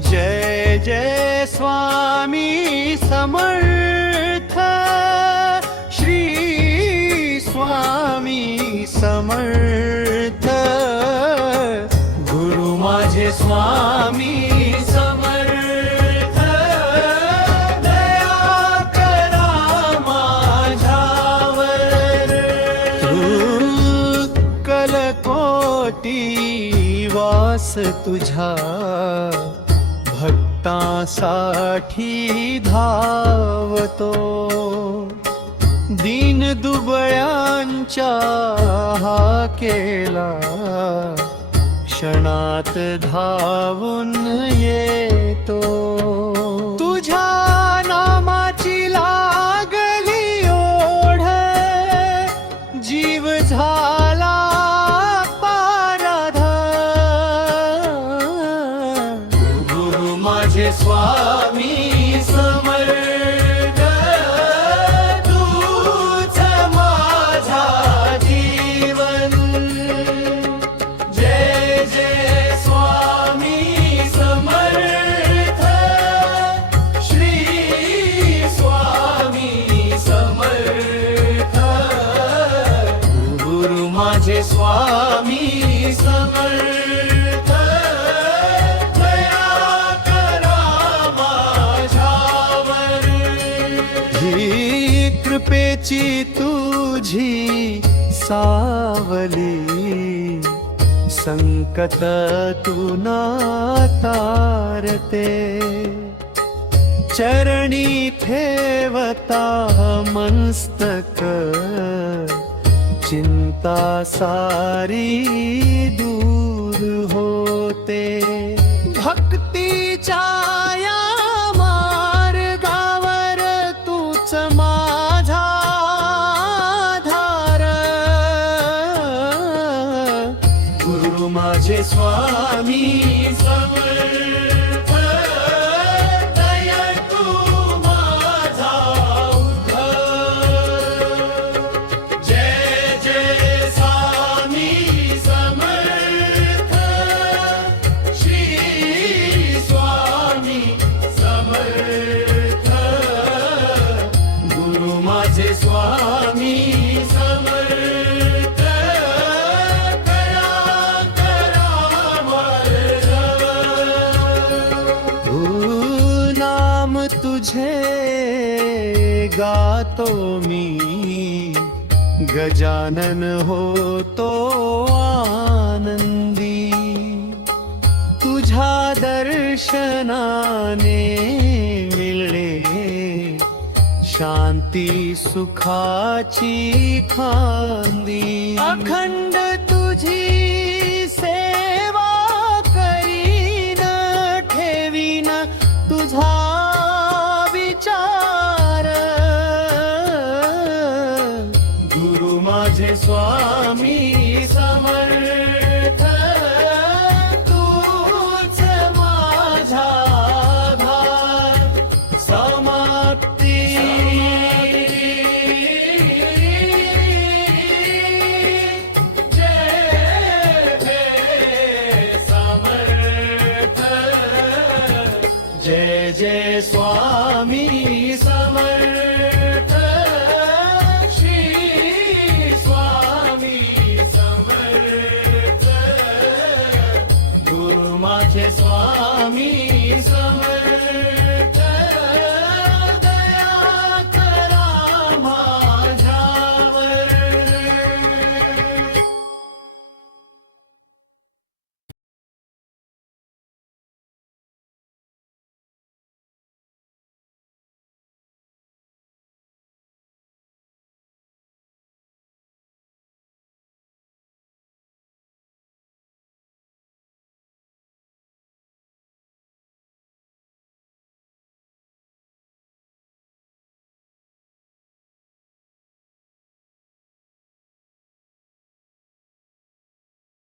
जय जय स्वामी समर्थ, श्री स्वामी समर्थ। गुरु माझे स्वामी समर्थ, दया करा माझ्यावर। तू कलकोटी वास तुझ्या भक्तांसाठी धावतो। दीन दुबळ्यांच्या हाकेला क्षणात धावून येतो। तुझ्या नामाची लागली ओढ, जीव झाला माझे स्वामी समर्थ, तूच माझा जीवन। जय जय स्वामी समर्थ, श्री स्वामी समर्थ। गुरु माझे स्वामी समर्थ, कृपेची तुझी सावली, संकट तू ना तारते। चरणी ठेवता मनस्तक, चिंता सारी दूर होते। भक्तीच्या या मार्गावर तूच माझा आधार। गुरु माझे स्वामी समर्थ, दया तू माझा उद्धार। जय जय स्वामी समर्थ, श्री स्वामी समर्थ। गुरु माझे स्वामी समर्थ, करा करा माझ्यावर। तू नाम तुझे गातो मी, गजानन होतो आनंदी। तुझ्या दर्शनाने मिळणे शांती सुखाची खांदी। अखंड तुझी सेवा करीन, ठेवीन तुझा विचार। गुरु माझे स्वामी समर्थ, तूच माझा आधार। समाप्ती जय जय स्वामी समर्थ, श्री स्वामी समर्थ। गुरु माझे स्वामी समर्थ।